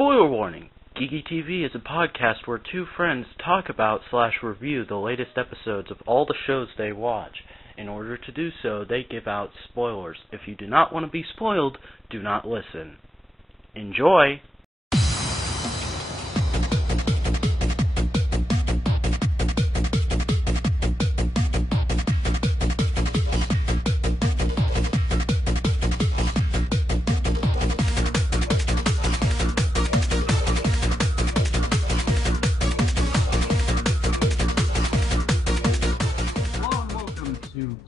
Spoiler warning! Geeky TV is a podcast where two friends talk about/review the latest episodes of all the shows they watch. In order to do so, they give out spoilers. If you do not want to be spoiled, do not listen. Enjoy!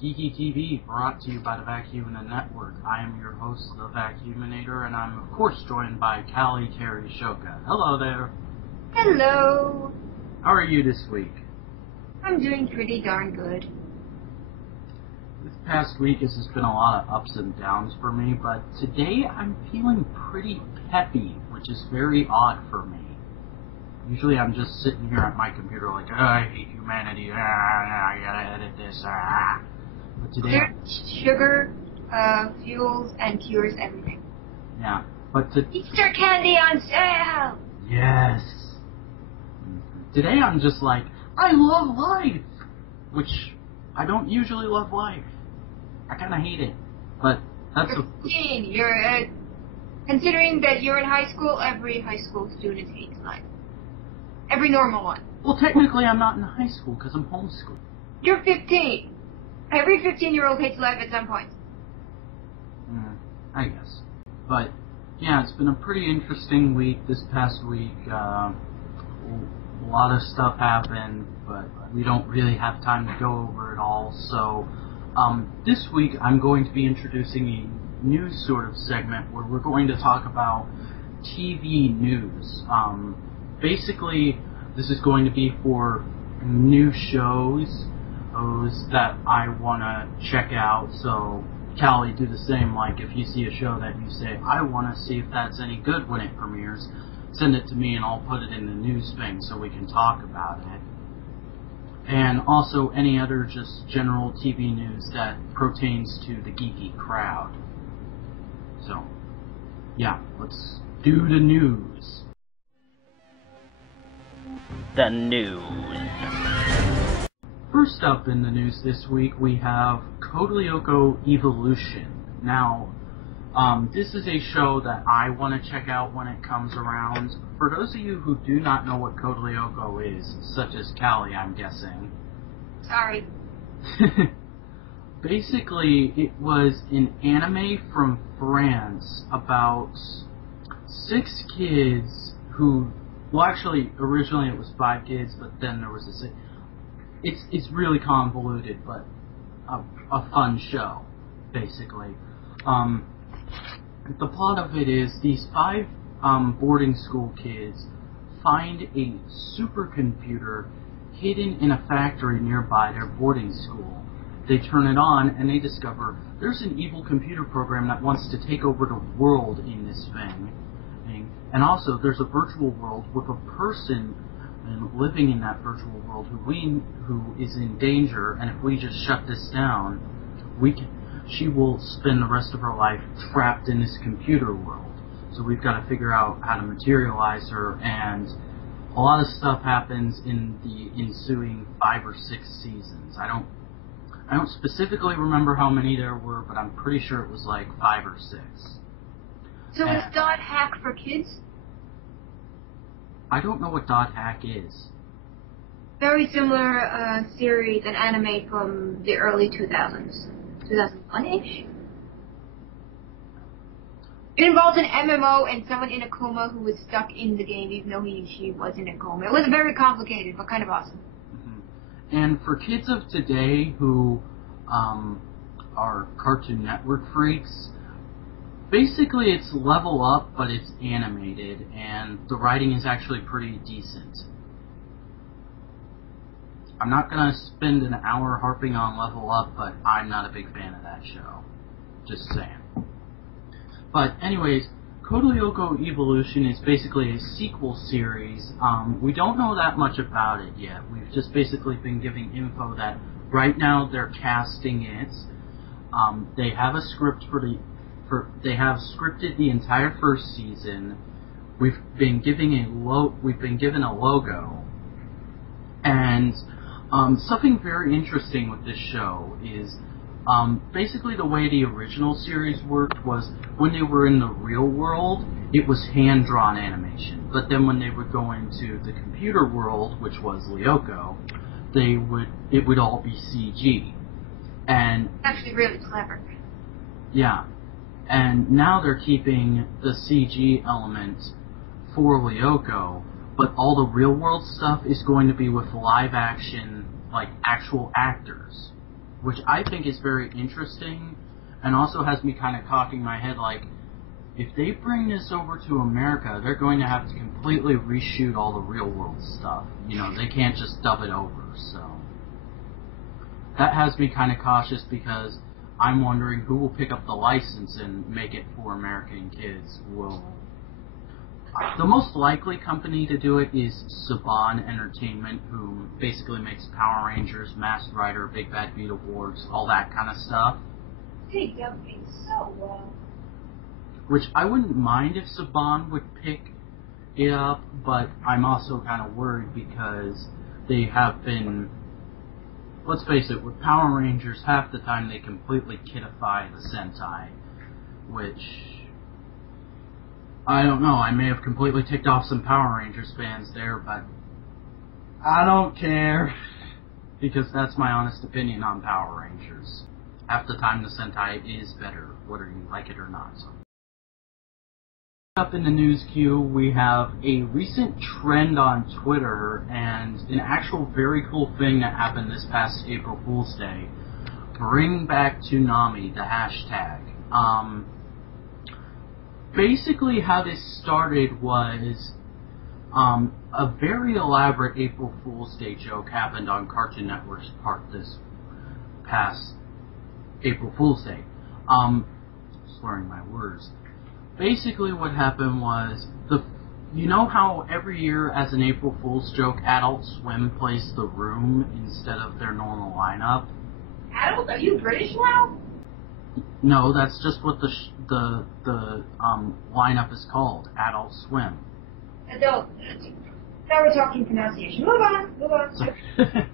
Geeky TV, brought to you by the Vacuum Network. I am your host, the Vacuuminator, and I'm of course joined by Cally, Terry, Shoka. Hello there. Hello. How are you this week? I'm doing pretty darn good. This past week has just been a lot of ups and downs for me, but today I'm feeling pretty peppy, which is very odd for me. Usually I'm just sitting here at my computer like, oh, I hate humanity, I gotta edit this, But today... Sugar, fuels, and cures everything. Yeah, but Easter candy on sale! Yes! Today I'm just like, I love life! Which, I don't usually love life. I kinda hate it. But that's You're considering that you're in high school, every high school student hates life. Every normal one. Well, technically I'm not in high school because I'm homeschooled. You're 15. Every 15-year-old hates life at some point. I guess. But, yeah, it's been a pretty interesting week this past week. A lot of stuff happened, but we don't really have time to go over it all. So, this week I'm going to be introducing a new sort of segment where we're going to talk about TV news. Basically, this is going to be for new shows, those that I want to check out. So, Cally, do the same. Like, if you see a show that you say, I want to see if that's any good when it premieres, send it to me and I'll put it in the news thing so we can talk about it. And also any other just general TV news that pertains to the geeky crowd. So, yeah, let's do the news. The news. First up in the news this week, we have Code Lyoko Evolution. Now, this is a show that I want to check out when it comes around. For those of you who do not know what Code Lyoko is, such as Cally, I'm guessing. Sorry. Basically, it was an anime from France about 6 kids who... Well, actually, originally it was 5 kids, but then there was a 6. It's really convoluted, but a fun show, basically. The plot of it is these 5 boarding school kids find a supercomputer hidden in a factory nearby their boarding school. They turn it on, and they discover there's an evil computer program that wants to take over the world in this thing. And also, there's a virtual world with a person living in that virtual world who is in danger, and if we just shut this down, she will spend the rest of her life trapped in this computer world. So we've got to figure out how to materialize her, and a lot of stuff happens in the ensuing 5 or 6 seasons. I don't specifically remember how many there were, but I'm pretty sure it was like 5 or 6. So is Dot Hack for kids? I don't know what Dot Hack is. Very similar series and anime from the early 2000s. 2001-ish? It involves an MMO and someone in a coma who was stuck in the game even though she was in a coma. It was very complicated, but kind of awesome. Mm-hmm. And for kids of today who are Cartoon Network freaks, basically, it's Level Up, but it's animated, and the writing is actually pretty decent. I'm not going to spend an hour harping on Level Up, but I'm not a big fan of that show. Just saying. But anyways, Code Lyoko Evolution is basically a sequel series. We don't know that much about it yet. We've just basically been giving info that right now they're casting it. They have a script they have scripted the entire first season. we've been given a logo, and something very interesting with this show is basically the way the original series worked was when they were in the real world, it was hand-drawn animation. But then when they would go into the computer world, which was Lyoko, it would all be CG. And actually really clever. Yeah. And now they're keeping the CG element for Lyoko, but all the real world stuff is going to be with live action, like actual actors, which I think is very interesting, and also has me kind of cocking my head like, if they bring this over to America, they're going to have to completely reshoot all the real world stuff. You know, they can't just dub it over, so. That has me kind of cautious because I'm wondering who will pick up the license and make it for American kids. The most likely company to do it is Saban Entertainment, who basically makes Power Rangers, Masked Rider, Big Bad Beetleborgs, all that kind of stuff. They dub things so well. Which I wouldn't mind if Saban would pick it up, but I'm also kind of worried because they have been, let's face it, with Power Rangers, half the time they completely kidify the Sentai, which, I don't know, I may have completely ticked off some Power Rangers fans there, but I don't care, because that's my honest opinion on Power Rangers. Half the time the Sentai is better, whether you like it or not. Up in the news queue, we have a recent trend on Twitter and an actual very cool thing that happened this past April Fool's Day. Bring back Toonami, the hashtag. Basically how this started was a very elaborate April Fool's Day joke happened on Cartoon Network's part this past April Fool's Day. Slurring my words. Basically what happened was, you know how every year as an April Fool's joke, Adult Swim plays The Room instead of their normal lineup? Adult? Are you British now? No, that's just what the lineup is called, Adult Swim. Adult. Now we're talking pronunciation. Move on.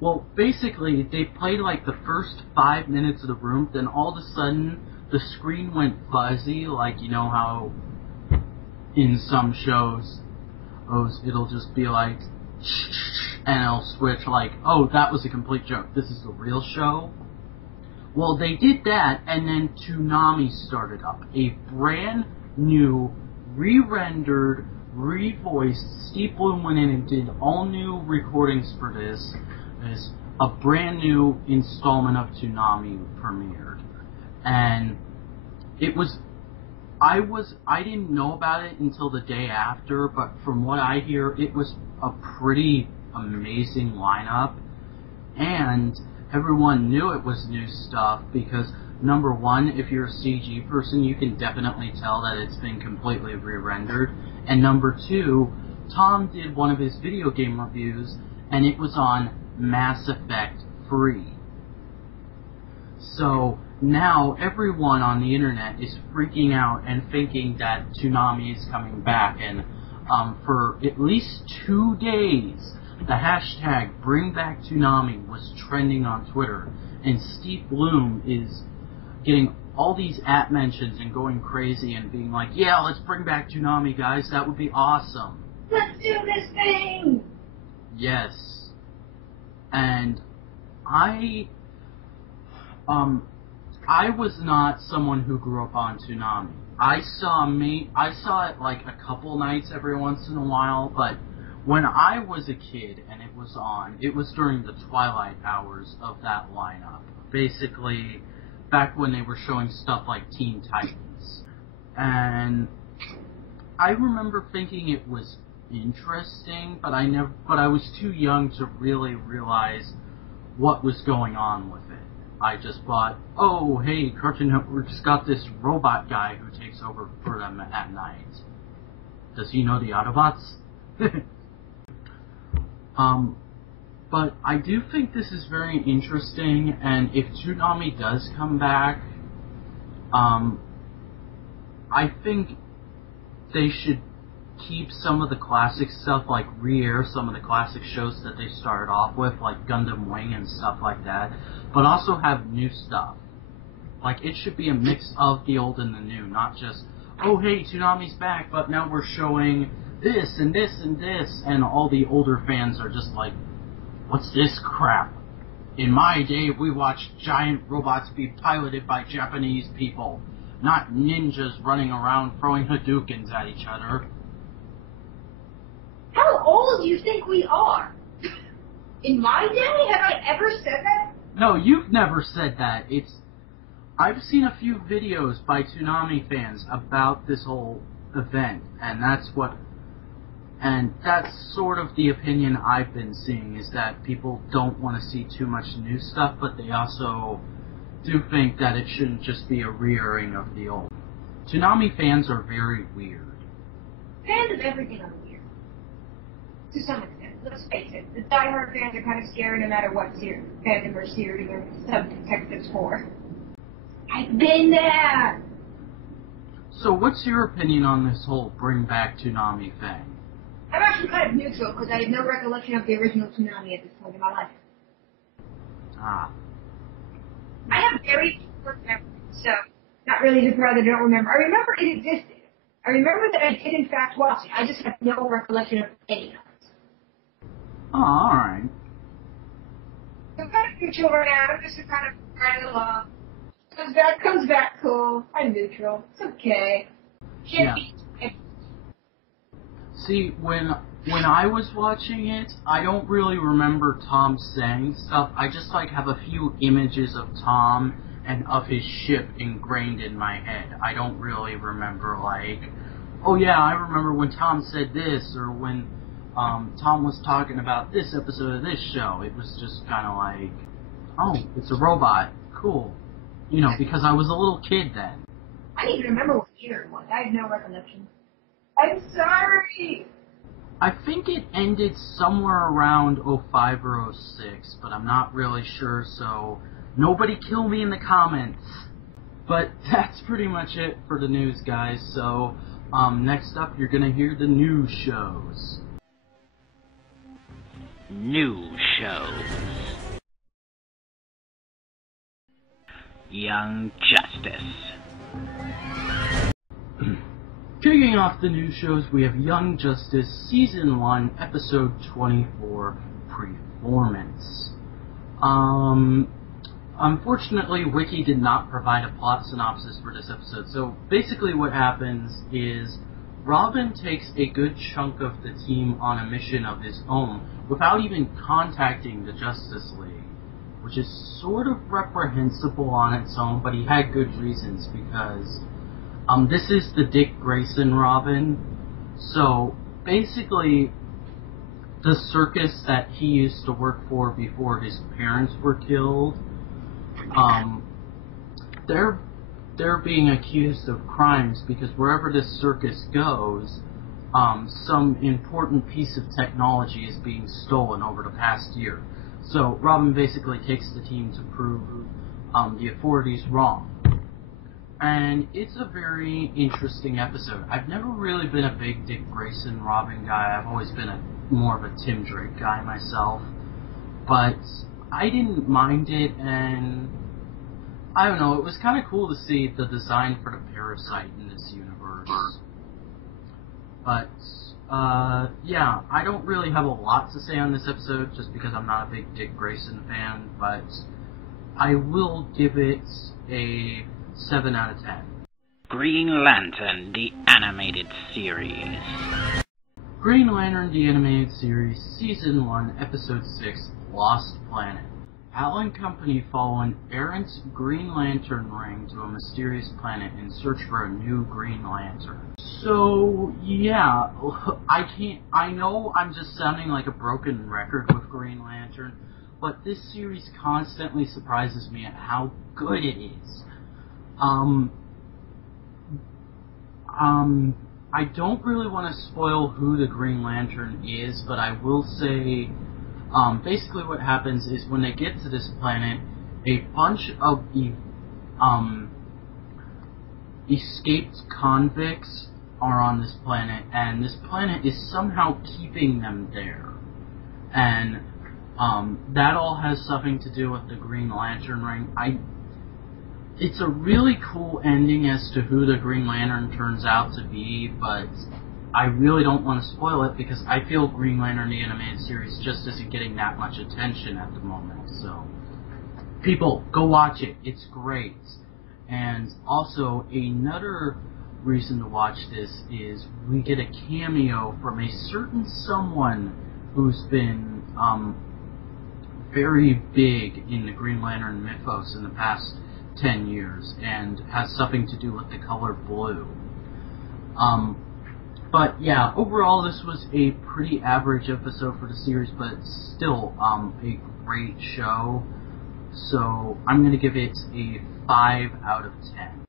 Well, basically, they played like the first 5 minutes of The Room, then all of a sudden, the screen went fuzzy, like, you know how in some shows, it'll just be like, and it'll switch like, oh, that was a complete joke, this is the real show. Well, they did that, and then Toonami started up, a brand new, re-rendered, re-voiced, Steve Bloom went in and did all new recordings for this, as a brand new installment of Toonami premiered. And it was, I didn't know about it until the day after, but from what I hear, it was a pretty amazing lineup, and everyone knew it was new stuff because, number one, if you're a CG person, you can definitely tell that it's been completely re-rendered, and number two, Tom did one of his video game reviews, and it was on Mass Effect 3. So now everyone on the internet is freaking out and thinking that Toonami is coming back, and for at least 2 days, the hashtag BringBackToonami was trending on Twitter, and Steve Bloom is getting all these @ mentions and going crazy and being like, yeah, let's bring back Toonami, guys, that would be awesome. Let's do this thing! Yes. And I was not someone who grew up on Toonami. I saw it like a couple nights every once in a while, but when I was a kid and it was on, it was during the twilight hours of that lineup. Basically, back when they were showing stuff like Teen Titans. And I remember thinking it was interesting, but I was too young to really realize what was going on with it. I just thought, oh, hey, Cartoon Network's got this robot guy who takes over for them at night. Does he know the Autobots? But I do think this is very interesting, and if Toonami does come back, I think they should keep some of the classic stuff, like re-air some of the classic shows that they started off with, like Gundam Wing and stuff like that, but also have new stuff. Like, it should be a mix of the old and the new, not just, oh hey, Toonami's back, but now we're showing this and this and this, and all the older fans are just like, what's this crap? In my day, we watched giant robots be piloted by Japanese people, not ninjas running around throwing Hadoukens at each other. How old do you think we are? In my day? Have I ever said that? No, you've never said that. I've seen a few videos by Toonami fans about this whole event, and that's sort of the opinion I've been seeing, is that people don't want to see too much new stuff, but they also do think that it shouldn't just be a re-airing of the old. Toonami fans are very weird. Fans of everything are weird. To some extent. Let's face it, the diehard fans are kind of scary no matter what fandom or series or subtext it's for. I've been there! So what's your opinion on this whole bring back Toonami thing? I'm actually kind of neutral, because I have no recollection of the original Toonami at this point in my life. Ah. I have very short memory, so not really surprised I don't remember. I remember it existed. I remember that I did in fact watch it. I just have no recollection of any of it. Oh, alright. So I'm kind of neutral right now. I'm just kind of running along. Comes back cool. I'm neutral. It's okay. Can't be. See, when I was watching it, I don't really remember Tom saying stuff. I just have a few images of Tom and of his ship ingrained in my head. I don't really remember oh yeah, I remember when Tom said this, or when Tom was talking about this episode of this show. It was just kind of oh, it's a robot. Cool. You know, because I was a little kid then. I don't even remember what year it was. I have no recollection. I'm sorry! I think it ended somewhere around 05 or 06, but I'm not really sure, so nobody kill me in the comments. But that's pretty much it for the news, guys, so next up you're gonna hear the news shows. News shows. Young Justice. Kicking off the news shows, we have Young Justice Season 1, Episode 24, Performance. Unfortunately, Wiki did not provide a plot synopsis for this episode, so basically what happens is Robin takes a good chunk of the team on a mission of his own without even contacting the Justice League, which is sort of reprehensible on its own, but he had good reasons, because this is the Dick Grayson Robin. So basically, the circus that he used to work for before his parents were killed, they're being accused of crimes because wherever this circus goes, some important piece of technology is being stolen over the past year. So Robin basically takes the team to prove the authorities wrong. And it's a very interesting episode. I've never really been a big Dick Grayson Robin guy. I've always been more of a Tim Drake guy myself. But I didn't mind it, and I don't know, it was kind of cool to see the design for the parasite in this universe. But, yeah, I don't really have a lot to say on this episode, just because I'm not a big Dick Grayson fan, but I will give it a 7 out of 10. Green Lantern, the animated series. Green Lantern, the animated series, Season 1, Episode 6, Lost Planet. Hal and company follow an errant Green Lantern ring to a mysterious planet in search for a new Green Lantern. So, yeah, I know I'm just sounding like a broken record with Green Lantern, but this series constantly surprises me at how good it is. I don't really want to spoil who the Green Lantern is, but I will say, basically what happens is when they get to this planet, a bunch of escaped convicts are on this planet, and this planet is somehow keeping them there. And that all has something to do with the Green Lantern ring. It's a really cool ending as to who the Green Lantern turns out to be, but I really don't want to spoil it because I feel Green Lantern the Animated Series just isn't getting that much attention at the moment. So, people, go watch it. It's great. And also, another reason to watch this is we get a cameo from a certain someone who's been very big in the Green Lantern mythos in the past 10 years and has something to do with the color blue. But yeah, overall this was a pretty average episode for the series, but still a great show. So I'm going to give it a 5 out of 10.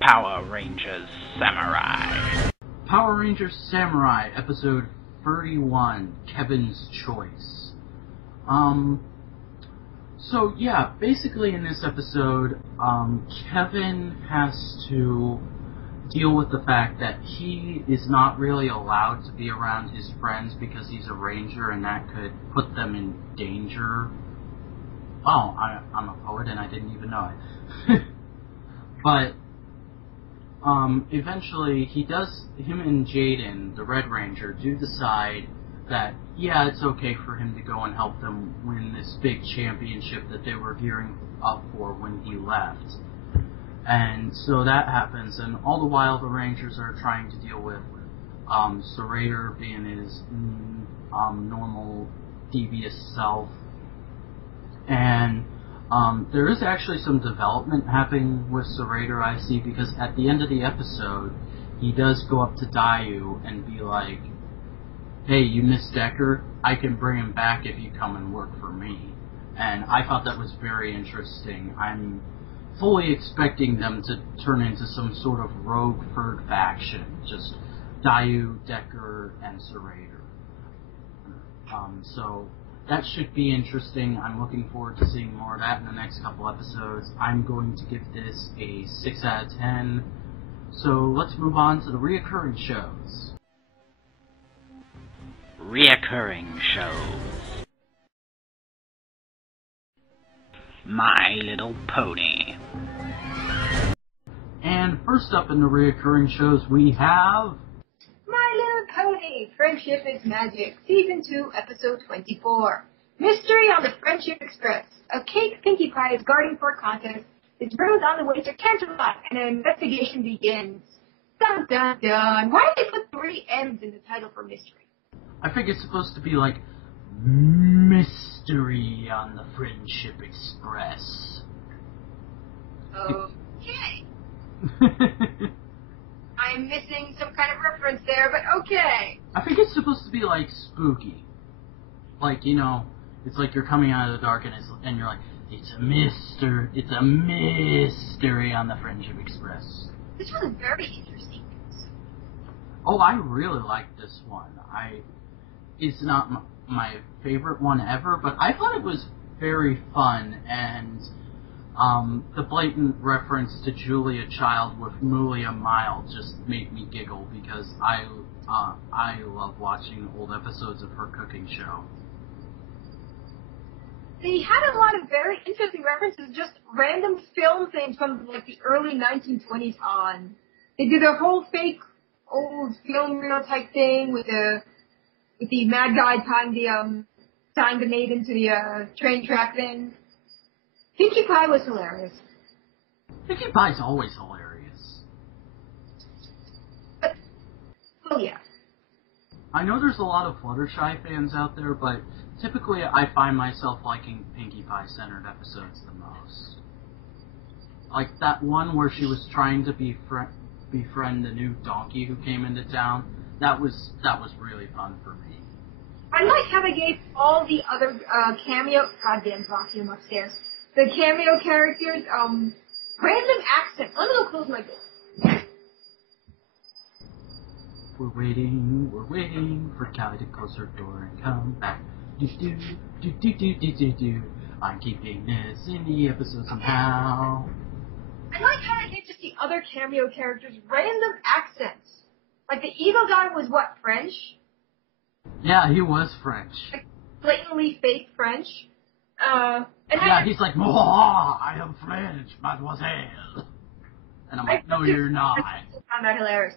Power Rangers Samurai. Power Rangers Samurai, episode 31, Kevin's Choice. So yeah, basically in this episode, Kevin has to deal with the fact that he is not really allowed to be around his friends because he's a ranger and that could put them in danger. Oh, I'm a poet and I didn't even know it. But, eventually him and Jaden, the Red Ranger, do decide that, yeah, it's okay for him to go and help them win this big championship that they were gearing up for when he left. And so that happens, and all the while the Rangers are trying to deal with Serrator being his normal devious self. And there is actually some development happening with Serrator, I see, because at the end of the episode, he does go up to Dayu and be like, hey, you miss Decker? I can bring him back if you come and work for me. And I thought that was very interesting. I'm fully expecting them to turn into some sort of rogue third faction. Just Dayu, Decker, and Serrator. So that should be interesting. I'm looking forward to seeing more of that in the next couple episodes. I'm going to give this a 6 out of 10. So let's move on to the reoccurring shows. Reoccurring shows. My Little Pony. And first up in the reoccurring shows we have My Little Pony, Friendship is Magic, Season 2, Episode 24. Mystery on the Friendship Express. A cake Pinkie Pie is guarding for a contest is ruined on the way to Canterlot, and an investigation begins. Dun dun dun. Why did they put 3 M's in the title for mystery? I think it's supposed to be like Mystery on the Friendship Express. Okay. I'm missing some kind of reference there, but okay. I think it's supposed to be like spooky. Like, you know, it's like you're coming out of the dark and you're like, it's a mystery on the Friendship Express. This was very interesting. Oh, I really like this one. It's not my favorite one ever, but I thought it was very fun, and the blatant reference to Julia Child with Mulia Mild just made me giggle because I love watching old episodes of her cooking show. They had a lot of very interesting references, just random film things from like the early 1920s on. They did a whole fake old film reel type thing with the mad guy tying the maid into the train track thing. Pinkie Pie was hilarious. Pinkie Pie's always hilarious. But, oh yeah. I know there's a lot of Fluttershy fans out there, but typically I find myself liking Pinkie Pie-centered episodes the most. Like that one where she was trying to befriend the new donkey who came into town. That was really fun for me. I like how they gave all the other cameo. Goddamn vacuum upstairs. The cameo characters random accents. Let me go close my door. We're waiting for Cally to close her door and come back. Do. I'm keeping this in the episode somehow. I like how they gave just the other cameo characters random accents. Like, the eagle guy was, what, French? Yeah, he was French. Like, blatantly fake French. He's like, I am French, mademoiselle. And I'm like, no, you're not. I found that hilarious.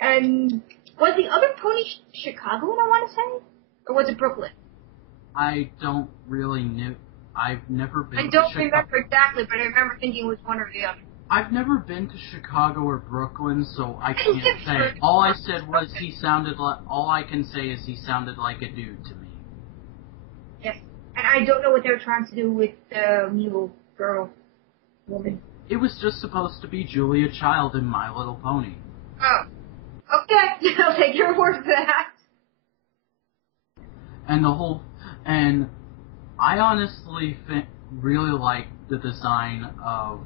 And was the other pony Chicagoan, I want to say? Or was it Brooklyn? I don't really know. I've never been to Chicago. I don't remember exactly, but I remember thinking it was one or the other. I've never been to Chicago or Brooklyn, so I can't say. All I said was he sounded like. All I can say is he sounded like a dude to me. Yes, and I don't know what they were trying to do with the mule girl woman. It was just supposed to be Julia Child in My Little Pony. Oh, okay. I'll take your word for that. And I honestly really like the design of.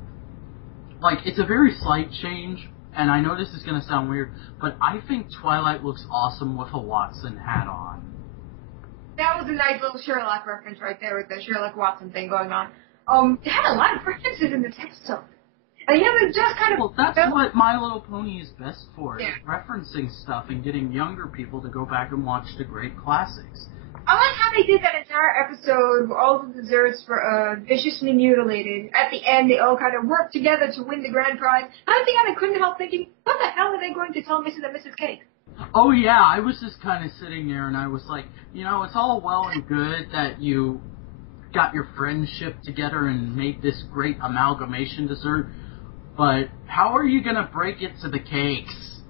Like, it's a very slight change, and I know this is going to sound weird, but I think Twilight looks awesome with a Watson hat on. That was a nice little Sherlock reference right there with the Sherlock Watson thing going on. It had a lot of references in this episode. And it just kind of... Well, that's what My Little Pony is best for, yeah. Is referencing stuff and getting younger people to go back and watch the great classics. I like how they did that entire episode where all the desserts were viciously mutilated. At the end, they all kind of worked together to win the grand prize. I couldn't help thinking, what the hell are they going to tell Mrs. and Mrs. Cake? Oh, yeah, I was just kind of sitting there, and I was like, it's all well and good that you got your friendship together and made this great amalgamation dessert, but how are you going to break it to the cakes?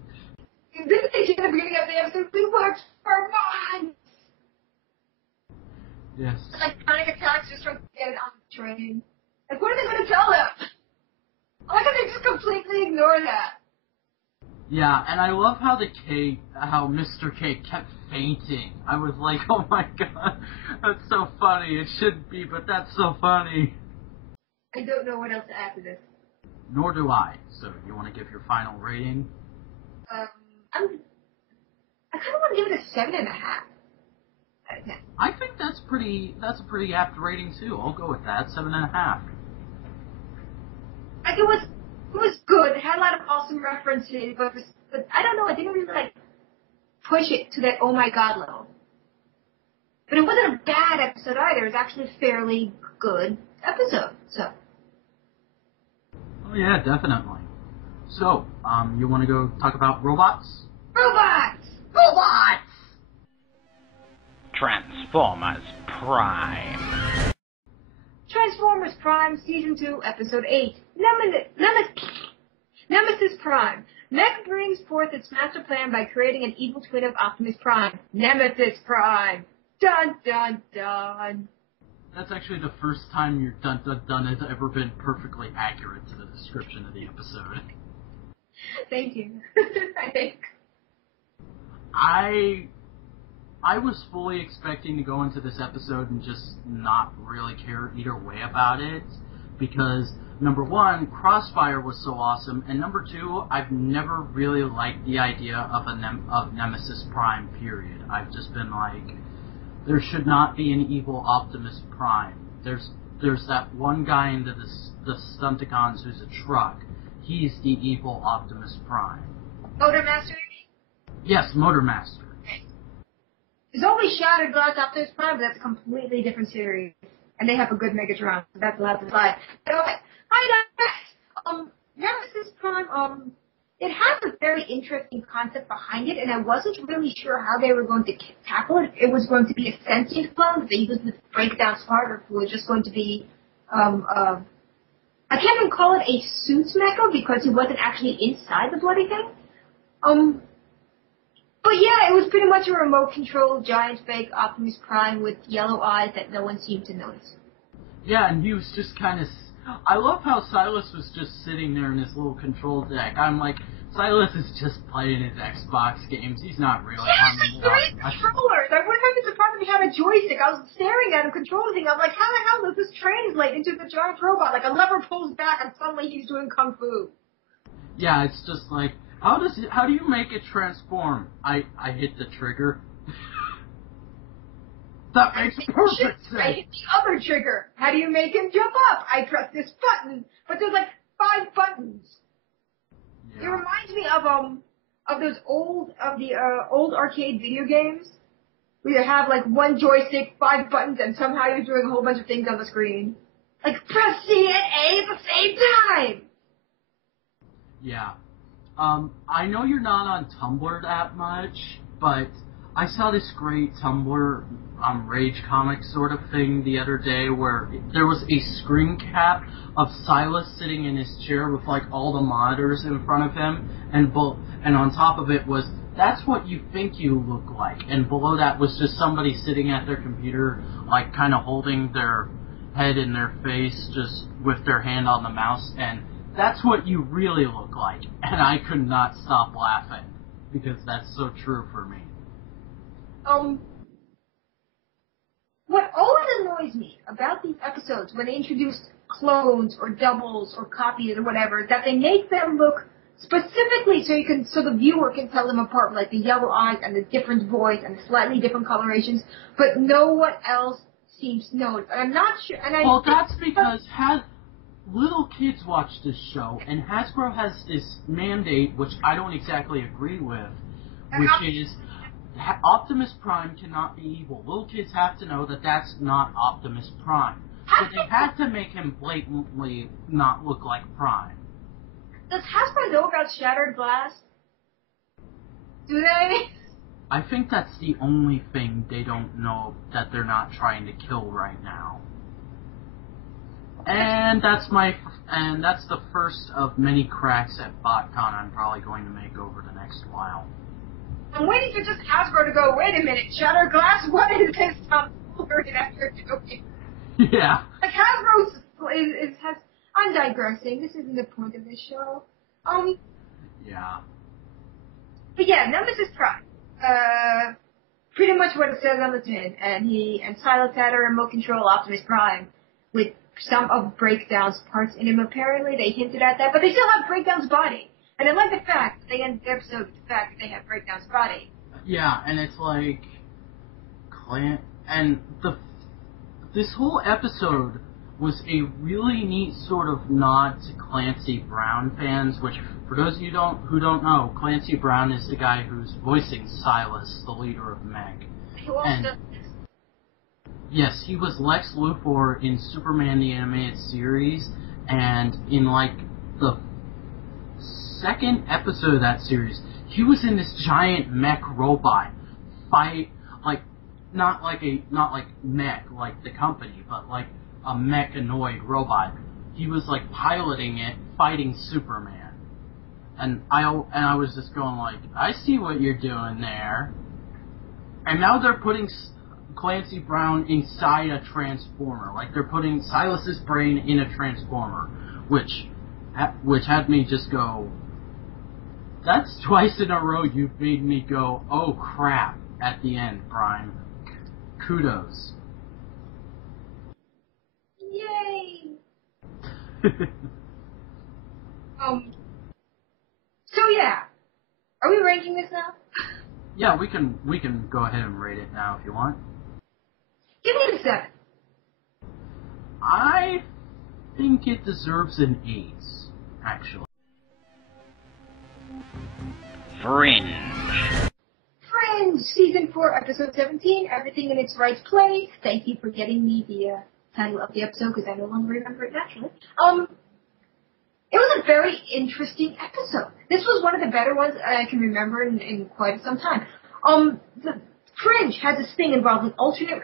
This is at the beginning of the episode, we worked for months! Yes. Like, panic attacks just trying to get it on the train. Like, what are they going to tell them? I like how they just completely ignore that. Yeah, and I love how how Mr. K kept fainting. I was like, oh my god, that's so funny. It shouldn't be, but that's so funny. I don't know what else to add to this. Nor do I. So, you want to give your final rating? I kind of want to give it a 7.5. I think that's a pretty apt rating too. I'll go with that, 7.5. Like, it was good. It had a lot of awesome references, but I don't know, I didn't really push it to that oh my god level. But it wasn't a bad episode either. It was actually a fairly good episode. So. Oh yeah, definitely. So, you want to go talk about robots? Robots! Transformers Prime. Transformers Prime Season 2, Episode 8. Nemesis Prime. Mech brings forth its master plan by creating an evil twin of Optimus Prime. Nemesis Prime. Dun dun dun. That's actually the first time your dun dun dun has ever been perfectly accurate to the description of the episode. Thank you. I think. I was fully expecting to go into this episode and just not really care either way about it, because, number one, Crossfire was so awesome, and number two, I've never really liked the idea of of Nemesis Prime, period. I've just been like, there should not be an evil Optimus Prime. There's that one guy in the Stunticons who's a truck. He's the evil Optimus Prime. Motormaster? Yes, Motormaster. There's always Shattered Glass Optimus Prime, but that's a completely different series. And they have a good Megatron, so that's allowed to slide. But okay, Nemesis Prime, it has a very interesting concept behind it, and I wasn't really sure how they were going to tackle it. If it was going to be a sentient clone that they used with breakdown smart, or if it was just going to be, I can't even call it a suits mecha because he wasn't actually inside the bloody thing. But yeah, it was pretty much a remote-controlled giant fake Optimus Prime with yellow eyes that no one seemed to notice. Yeah, and he was just kind of... I love how Silas was just sitting there in his little control deck. I'm like, Silas is just playing his Xbox games. He's not really harming three controllers! I wouldn't have been surprised if he had a joystick. I was staring at him controlling. I'm like, how the hell does this translate into the giant robot? Like, a lever pulls back and suddenly he's doing kung fu. Yeah, it's just like... How do you make it transform? I hit the trigger. That makes perfect sense. I hit the other trigger. How do you make him jump up? I press this button. But there's like 5 5 buttons. Yeah. It reminds me of those old arcade video games where you have like one joystick, 5 buttons, and somehow you're doing a whole bunch of things on the screen. Like press C and A at the same time. Yeah. I know you're not on Tumblr that much, but I saw this great Tumblr Rage Comics sort of thing the other day where there was a screen cap of Silas sitting in his chair with like all the monitors in front of him, and on top of it was, "That's what you think you look like," and below that was just somebody sitting at their computer, like kind of holding their head in their face, just with their hand on the mouse, and "That's what you really look like." And I could not stop laughing because that's so true for me. What always annoys me about these episodes when they introduce clones or doubles or copies or whatever is that they make them look specifically so the viewer can tell them apart, like the yellow eyes and the different voice and the slightly different colorations, but no one else seems to know. And I'm not sure. Well, that's because little kids watch this show, and Hasbro has this mandate, which I don't exactly agree with, which is Optimus Prime cannot be evil. Little kids have to know that that's not Optimus Prime. So they had to make him blatantly not look like Prime. Does Hasbro know about Shattered Glass? Do they? I think that's the only thing they don't know that they're not trying to kill right now. And that's the first of many cracks at BotCon I'm probably going to make over the next while. I'm waiting for just Hasbro to go, wait a minute, Shattered Glass, what is this tomfoolery that you're doing? Yeah. Like, Hasbro has... I'm digressing. This isn't the point of this show. Yeah. But yeah, Nemesis Prime. Pretty much what it says on the tin. And Silas had a remote control Optimus Prime with some of Breakdown's parts in him. Apparently, they hinted at that, but they still have Breakdown's body. And I like the fact that they end the episode with the fact that they have Breakdown's body. Yeah, and it's like... This whole episode was a really neat sort of nod to Clancy Brown fans, which, for those of you who don't know, Clancy Brown is the guy who's voicing Silas, the leader of Meg. Who else does this? Yes, he was Lex Luthor in Superman the Animated Series, and in like the second episode of that series, he was in this giant mech robot not like mech like the company, but like a mechanoid robot. He was like piloting it, fighting Superman, and I was just going like, I see what you're doing there. And now they're putting Clancy Brown inside a Transformer, like they're putting Silas's brain in a Transformer, which had me just go, that's twice in a row you've made me go, oh crap, at the end, Prime. Kudos. Yay! So yeah. Are we ranking this now? Yeah, we can go ahead and rate it now if you want. Give me a 7. I think it deserves an 8, actually. Fringe. Fringe, Season 4, Episode 17, Everything in its Right Place. Thank you for getting me the title of the episode, because I no longer remember it naturally. It was a very interesting episode. This was one of the better ones I can remember in quite some time. The Fringe has this thing involving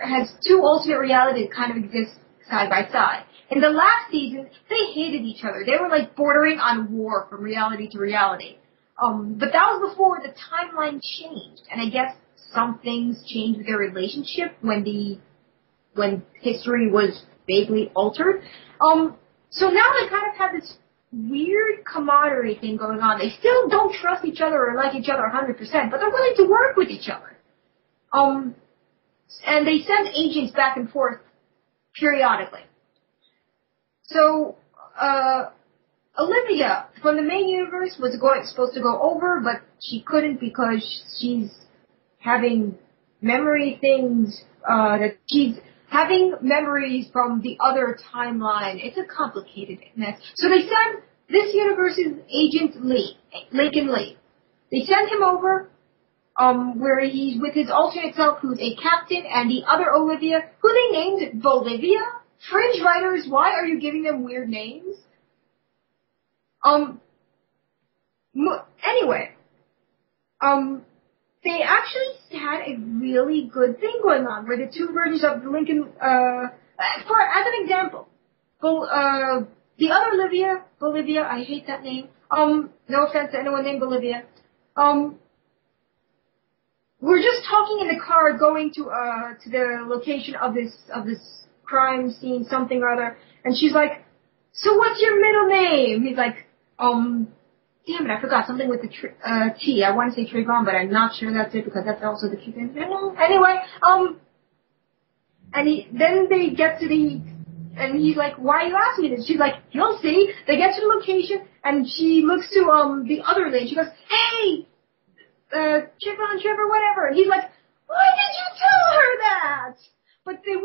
has 2 alternate realities that kind of exist side by side. In the last season, they hated each other. They were like bordering on war from reality to reality. But that was before the timeline changed, and I guess some things changed with their relationship when history was vaguely altered. So now they kind of have this weird camaraderie thing going on. They still don't trust each other or like each other 100%, but they're willing to work with each other. And they send agents back and forth periodically. So, Olivia from the main universe was supposed to go over, but she couldn't because she's having memory things, that she's having memories from the other timeline. It's a complicated mess. So they send this universe's Agent Lee, Lincoln Lee. They send him over, where he's with his alternate self, who's a captain, and the other Olivia, who they named Bolivia. Fringe writers, why are you giving them weird names? Anyway, they actually had a really good thing going on, where the two versions of the Lincoln, as an example, the other Bolivia, I hate that name, no offense to anyone named Bolivia, we're just talking in the car going to the location of this crime scene, something or other, and she's like, so what's your middle name? He's like, damn it, I forgot something with the T. I want to say Trayvon, but I'm not sure that's it because that's also the Q thing. Anyway, then they get to and he's like, why are you asking me this? She's like, you'll see. They get to the location, and she looks to the other lane. She goes, hey, Trevor, whatever. And he's like, why did you tell her that? But they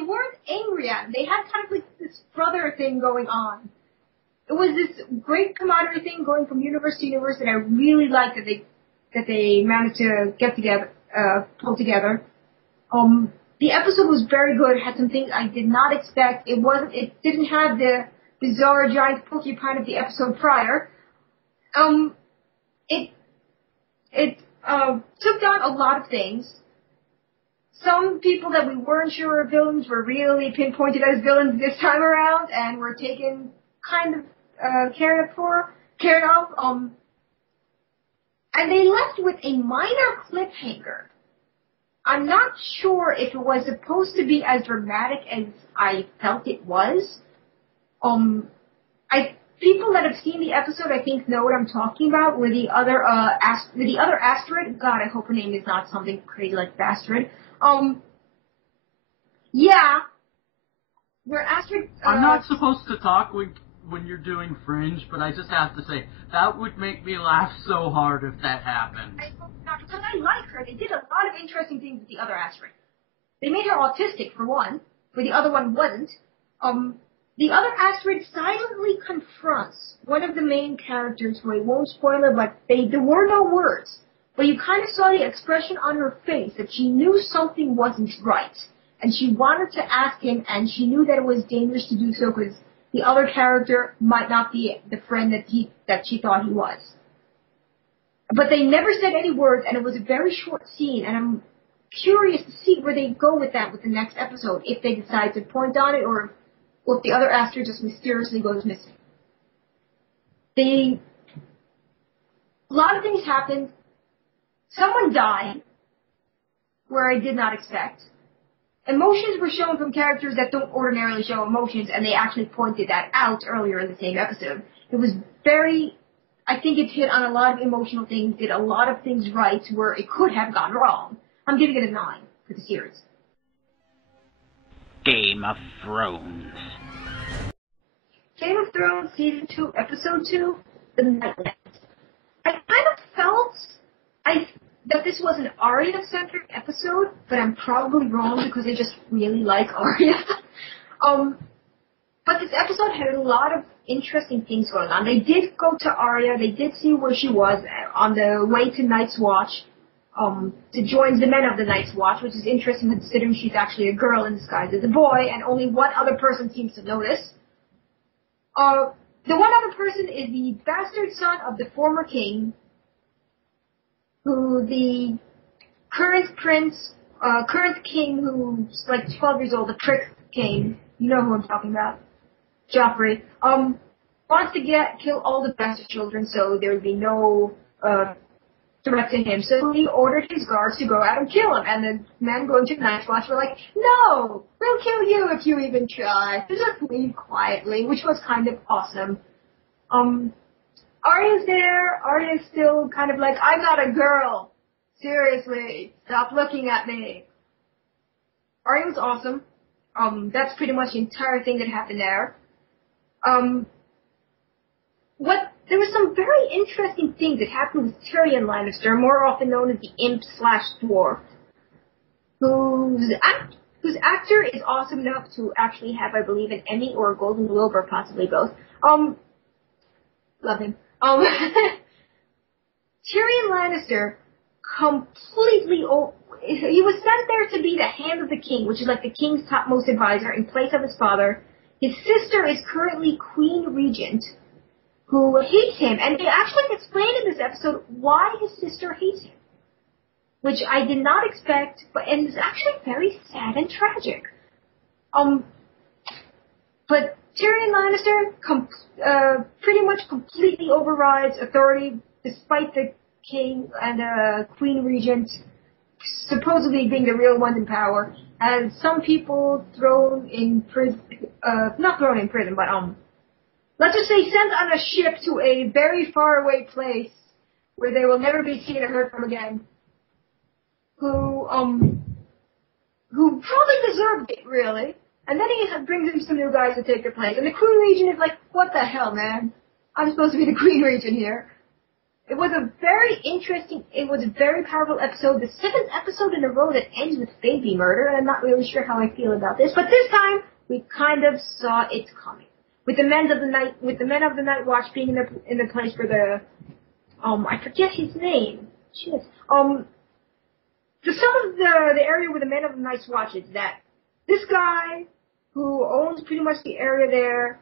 weren't angry at him. They had kind of like this brother thing going on. It was this great camaraderie thing going from universe to universe that I really liked that they managed to get together, pull together. The episode was very good. It had some things I did not expect. It didn't have the bizarre giant porcupine of the episode prior. It took down a lot of things. Some people that we weren't sure were villains were really pinpointed as villains this time around and were taken kind of cared of. And they left with a minor cliffhanger. I'm not sure if it was supposed to be as dramatic as I felt it was. People that have seen the episode, I think, know what I'm talking about. With the other asteroid, God, I hope her name is not something crazy like Bastard. Yeah, where Astrid. I'm not supposed to talk when you're doing Fringe, but I just have to say that would make me laugh so hard if that happened. I hope not, because I like her. They did a lot of interesting things with the other Astrid. They made her autistic for one, but the other one wasn't. The other Astrid silently confronts one of the main characters, who I won't spoil it, but there were no words. But you kind of saw the expression on her face that she knew something wasn't right. And she wanted to ask him, and she knew that it was dangerous to do so because the other character might not be the friend that she thought he was. But they never said any words, and it was a very short scene, and I'm curious to see where they go with that with the next episode, if they decide to point on it, or if the other Astrid just mysteriously goes missing. A lot of things happened. Someone died, where I did not expect. Emotions were shown from characters that don't ordinarily show emotions, and they actually pointed that out earlier in the same episode. It was I think it hit on a lot of emotional things, did a lot of things right where it could have gone wrong. I'm giving it a 9 for the series. Game of Thrones. Game of Thrones Season 2, Episode 2, The Nightlands. I kind of felt that this was an Arya-centric episode, but I'm probably wrong because I just really like Arya. But this episode had a lot of interesting things going on. They did go to Arya. They did see where she was on the way to Night's Watch, to join the men of the Night's Watch, which is interesting considering she's actually a girl in disguise as a boy, and only one other person seems to notice. The one other person is the bastard son of the former king, who the current king, who's like 12 years old, the prick king, you know who I'm talking about, Joffrey, wants to kill all the bastard children so there would be no threat to him. So he ordered his guards to go out and kill him, and the men going to the Night's Watch were like, no, we'll kill you if you even try. Just leave quietly, which was kind of awesome. Arya's there. Arya's still kind of like, I'm not a girl. Seriously, stop looking at me. Arya was awesome. That's pretty much the entire thing that happened there. There were some very interesting things that happened with Tyrion Lannister, more often known as the Imp/Dwarf, whose actor is awesome enough to actually have, I believe, an Emmy or a Golden Globe, or possibly both. Love him. Tyrion Lannister completely, he was sent there to be the hand of the king, which is like the king's topmost advisor in place of his father. His sister is currently Queen Regent, who hates him, and they actually explained in this episode why his sister hates him, which I did not expect, and it's actually very sad and tragic. But Tyrion Lannister pretty much completely overrides authority, despite the king and Queen Regent supposedly being the real ones in power, and some people thrown in prison, not thrown in prison, but let's just say sent on a ship to a very far away place where they will never be seen or heard from again, who probably deserved it, really. And then he brings in some new guys to take their place. And the Queen Regent is like, what the hell, man? I'm supposed to be the Queen Regent here. It was a very interesting, it was a very powerful episode. The 7th episode in a row that ends with baby murder, and I'm not really sure how I feel about this. But this time, we kind of saw it coming. With the Men of the Night Watch being in the place for the, I forget his name. Shit. The area where the Men of the Night Watch is, that this guy who owns pretty much the area there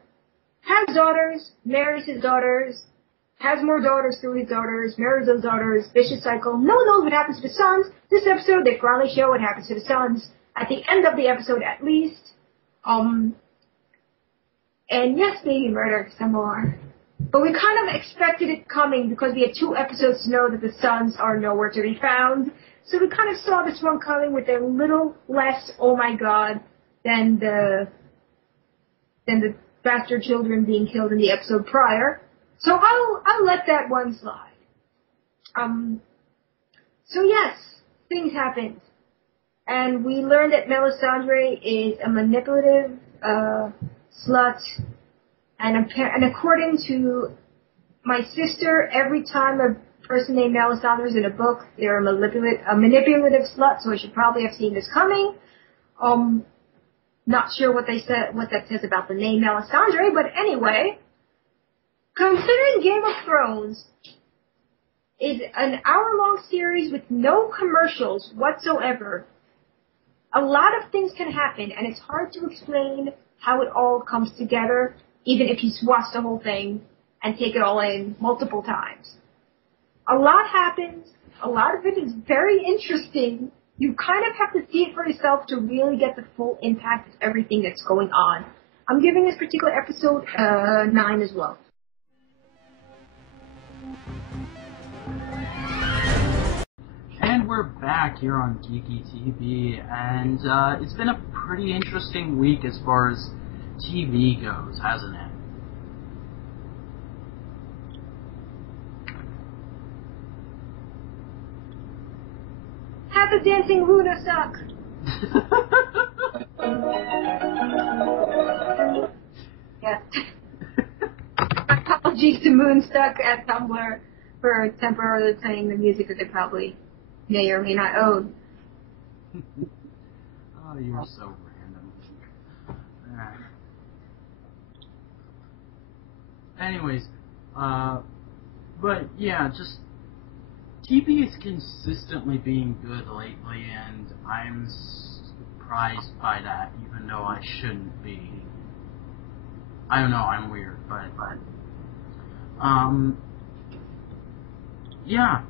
has daughters, marries his daughters, has more daughters through his daughters, marries those daughters, vicious cycle. No one knows what happens to the sons. This episode, they finally show what happens to the sons at the end of the episode, at least. And yes, baby murder some more. But we kind of expected it coming because we had 2 episodes to know that the sons are nowhere to be found. So we kind of saw this one coming with a little less, oh my god, than the bastard children being killed in the episode prior. So I'll let that one slide. So yes, things happened. And we learned that Melisandre is a manipulative, slut. And according to my sister, every time a person named Melisandre is in a book, they're a manipulative slut, so I should probably have seen this coming. Not sure what that says about the name Melisandre, but anyway, considering Game of Thrones is an hour-long series with no commercials whatsoever, a lot of things can happen, and it's hard to explain how it all comes together, even if you watch the whole thing and take it all in multiple times. A lot happens. A lot of it is very interesting. You kind of have to see it for yourself to really get the full impact of everything that's going on. I'm giving this particular episode 9 as well. And we're back here on Geeky TV, and it's been a pretty interesting week as far as TV goes, hasn't it? Have the dancing Luna suck. Yeah. Apologies to Moonstuck at Tumblr for temporarily playing the music that they probably may or may not own. Oh, you're so random. Anyways, but yeah, just TV is consistently being good lately, and I'm surprised by that, even though I shouldn't be. I don't know, I'm weird, but yeah.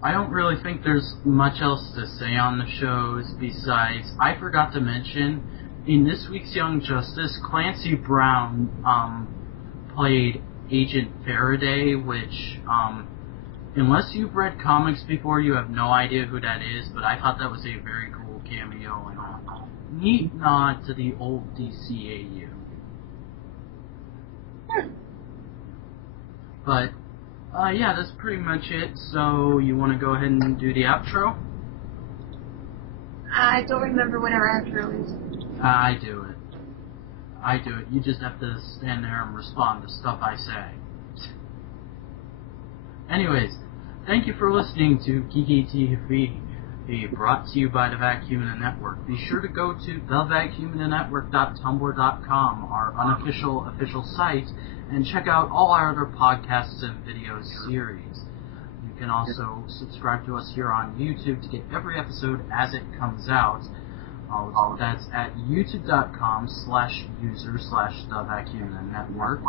I don't really think there's much else to say on the shows besides, I forgot to mention, in this week's Young Justice, Clancy Brown, played Agent Faraday, which, unless you've read comics before, you have no idea who that is, but I thought that was a very cool cameo and a neat nod to the old DCAU. But, yeah, that's pretty much it, so you want to go ahead and do the outro? I don't remember what our outro is. I do it. You just have to stand there and respond to stuff I say. Anyways, thank you for listening to Geeky TV. brought to you by the Vacuum Network. Be sure to go to thevacuumnetwork.tumblr.com, our unofficial official site, and check out all our other podcasts and video series. You can also subscribe to us here on YouTube to get every episode as it comes out. That's at youtube.com/user/thevacuumnetwork.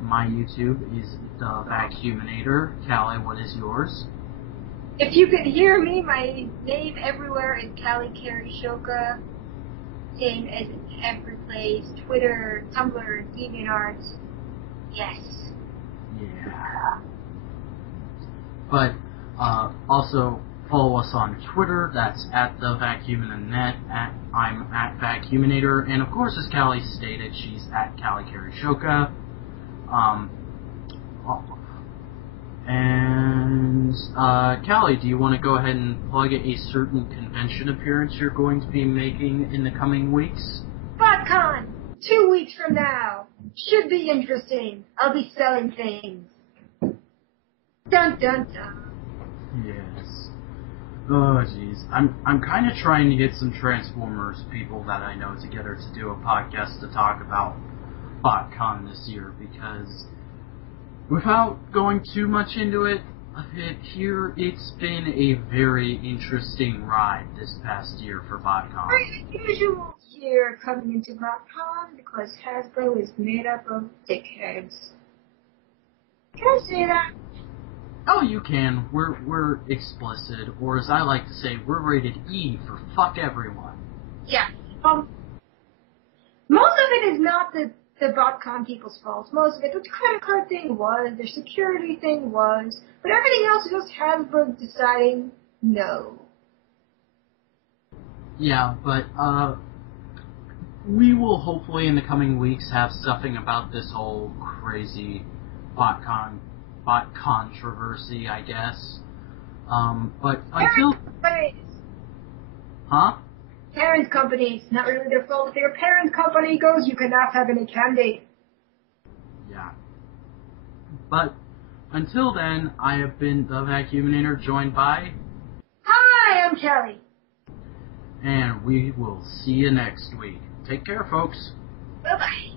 My YouTube is The Vacuuminator. Cally, what is yours? If you could hear me, my name everywhere is Cally Shoka. Same as in every place. Twitter, Tumblr, DeviantArt. Yes. Yeah. But also follow us on Twitter. That's at The Vacuuminanet. I'm at Vacuuminator. And of course, as Cally stated, she's at Cally Shoka. And Cally, do you want to go ahead and plug a certain convention appearance you're going to be making in the coming weeks? BotCon! 2 weeks from now. Should be interesting. I'll be selling things. Dun dun dun. Yes. Oh jeez. I'm kind of trying to get some Transformers people that I know together to do a podcast to talk about BotCon this year, because without going too much into it, it's been a very interesting ride this past year for BotCon. Very unusual year coming into BotCon because Hasbro is made up of dickheads. Can I say that? Oh, you can. We're explicit, or as I like to say, we're rated E for fuck everyone. Yeah. Most of it is not the BotCon people's fault. Most of it, the credit card thing was, the security thing was, but everything else is just Hasbro deciding no. Yeah, but we will hopefully in the coming weeks have stuffing about this whole crazy bot controversy, I guess. But until... Huh? Parent companies, not really their fault. If your parent company goes, you cannot have any candy. Yeah. But until then, I have been The Vacuuminator, joined by... Hi, I'm Cally. And we will see you next week. Take care, folks. Bye-bye.